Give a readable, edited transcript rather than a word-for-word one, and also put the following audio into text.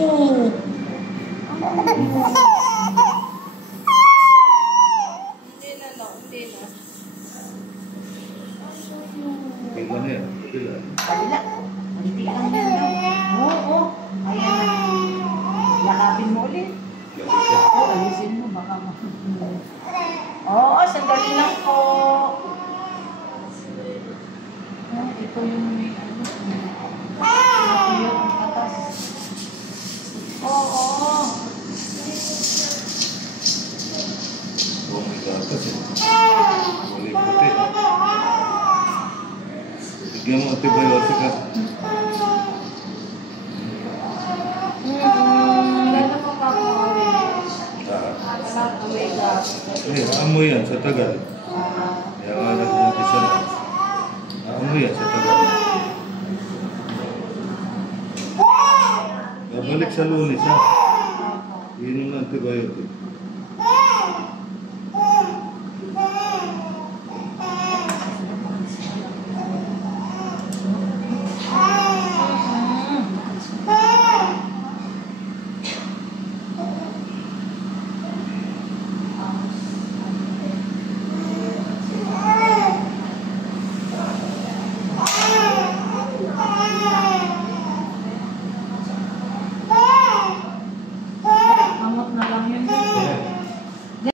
Oh. Hindi na, no? Hindi na. Pila na yan. Pila. Kabila. Hindi lang yan. Oo. Ayan na. Yakapin mo ulit. Oo, ayusin mo. Baka oo, sandali lang po. Ito yung may ano. Ito yung atas. Oo. Oh, may gatas eh. Mali puti. Bigyan mo antibiotic ha. Lalo pa pa po. Amoy yan sa tagal. Kaya nga nag-umpisa na. Amoy yan sa tagal. Babalik sa Lunes ha. Inom ng antibiotic.